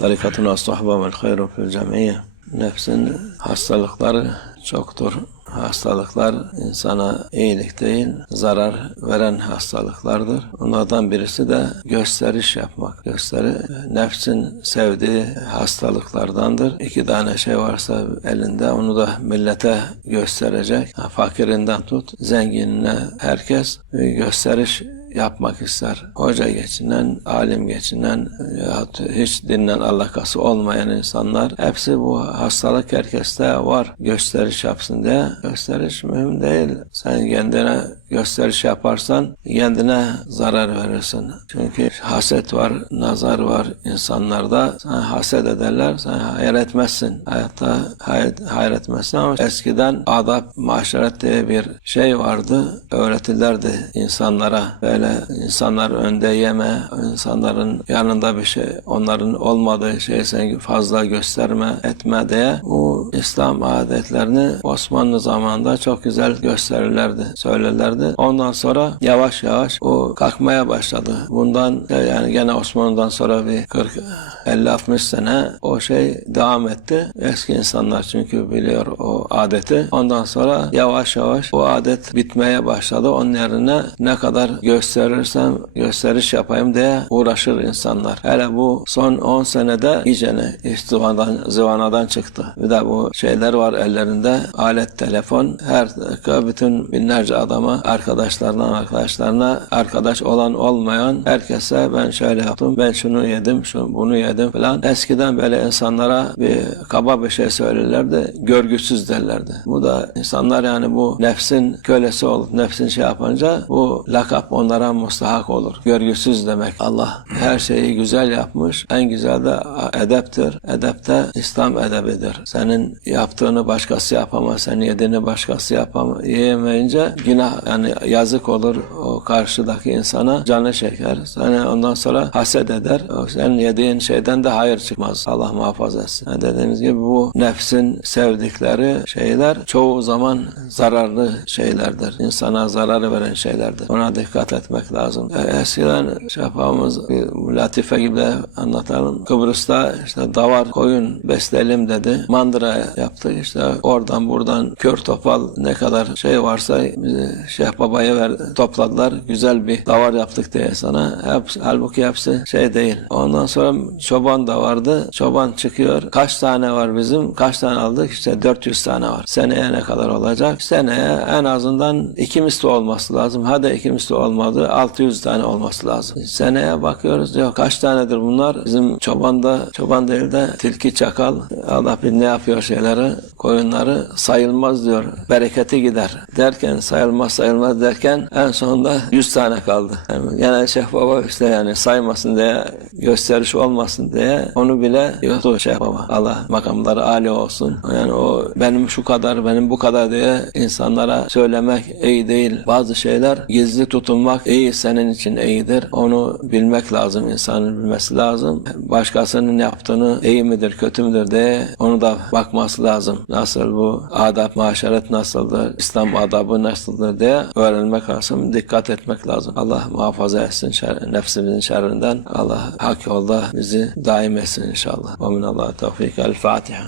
Tarikatuna sahba vel hayru fil cemiyye. Nefsin hastalıkları çoktur. Hastalıklar insana iyilik değil, zarar veren hastalıklardır. Onlardan birisi de gösteriş yapmak. Gösteri nefsin sevdiği hastalıklardandır. İki tane şey varsa elinde onu da millete gösterecek. Fakirinden tut, zenginine herkes gösteriş yapmak ister. Hoca geçinen, alim geçinen ya hiç dinle alakası olmayan insanlar hepsi bu hastalık herkeste var. Gösteriş yapsın diye. Gösteriş mühim değil. Sen kendine gösteriş yaparsan kendine zarar verirsin. Çünkü haset var, nazar var insanlarda. Sen haset ederler, sen hayır etmezsin. Hayatta hayır, hayır etmezsin ama eskiden adab, maşeret diye bir şey vardı. Öğretirlerdi insanlara. Böyle insanlar önde yeme, insanların yanında bir şey, onların olmadığı şey sen fazla gösterme, etme diye bu İslam adetlerini Osmanlı zamanında çok güzel gösterirlerdi, söylerlerdi. Ondan sonra yavaş yavaş o kalkmaya başladı. Bundan yani gene Osmanlı'dan sonra bir 40 50-60 sene o şey devam etti. Eski insanlar çünkü biliyor o adeti. Ondan sonra yavaş yavaş o adet bitmeye başladı. Onun yerine ne kadar gösterirsem gösteriş yapayım diye uğraşır insanlar. Hele bu son 10 senede iyicene zıvanadan, zıvanadan çıktı. Bir de bu şeyler var ellerinde alet telefon her dakika bütün binlerce adama arkadaşlarına arkadaşlarına arkadaş olan olmayan herkese ben şöyle yaptım ben şunu yedim şu bunu yedim falan. Eskiden böyle insanlara bir kaba bir şey söylerlerdi görgüsüz derlerdi. Bu da insanlar yani bu nefsin kölesi olup nefsin şey yapınca bu lakap onlara mustahak olur. Görgüsüz demek. Allah her şeyi güzel yapmış. En güzel de edeptir. Edep de İslam edebidir. Senin yaptığını başkası yapamaz. Senin yediğini başkası yapamaz. Yiyemeyince günah yani yazık olur o karşıdaki insana canı çeker. Seni ondan sonra haset eder. O senin yediğin şeyden de hayır çıkmaz. Allah muhafaza etsin. Yani dediğimiz gibi bu nefsin sevdikleri şeyler çoğu zaman zararlı şeylerdir. İnsana zararı veren şeylerdir. Ona dikkat etmek lazım. E, eskiden şafağımız bir latife gibi anlatalım. Kıbrıs'ta işte davar koyun besleyelim dedi. Mandıra yaptı. İşte oradan buradan kör topal ne kadar şey varsa bizi Şeyh Baba'ya ver, topladılar. Güzel bir davar yaptık diye sana. Hep, halbuki hepsi şey değil. Ondan sonra çoban da vardı. Çoban çıkıyor. Kaç tane var bizim? Kaç tane aldık? İşte 400 tane var. Seneye ne kadar olacak? Seneye en azından iki misli olması lazım. Hadi iki misli olmadı. 600 tane olması lazım. Seneye bakıyoruz diyor. Kaç tanedir bunlar? Bizim çoban da çoban değil de tilki çakal. Allah bir ne yapıyor şeyleri? Koyunları sayılmaz diyor. Bereketi gider. Derken sayılmaz sayılmaz derken en sonunda 100 tane kaldı. Yani genel Şeyh Baba işte yani saymasın diye gösteriş olmasın diye onu bile yoktu Şeyh Baba. Allah makamları âli olsun. Yani o benim şu kadar benim bu kadar diye insanlara söylemek iyi değil. Bazı şeyler gizli tutulmak iyi senin için iyidir. Onu bilmek lazım. insanın bilmesi lazım. Başkasının yaptığını iyi midir kötü müdür diye onu da bakması lazım. Nasıl bu adab maşeret nasıldır? İslam adabı nasıldır diye öğrenmek lazım. Dikkat etmek lazım. Allah muhafaza etsin şer, nefsimizin şerrinden. Allah hak yolda bizi daim etsin inşallah. Ve minallah tevfik. El Fatiha.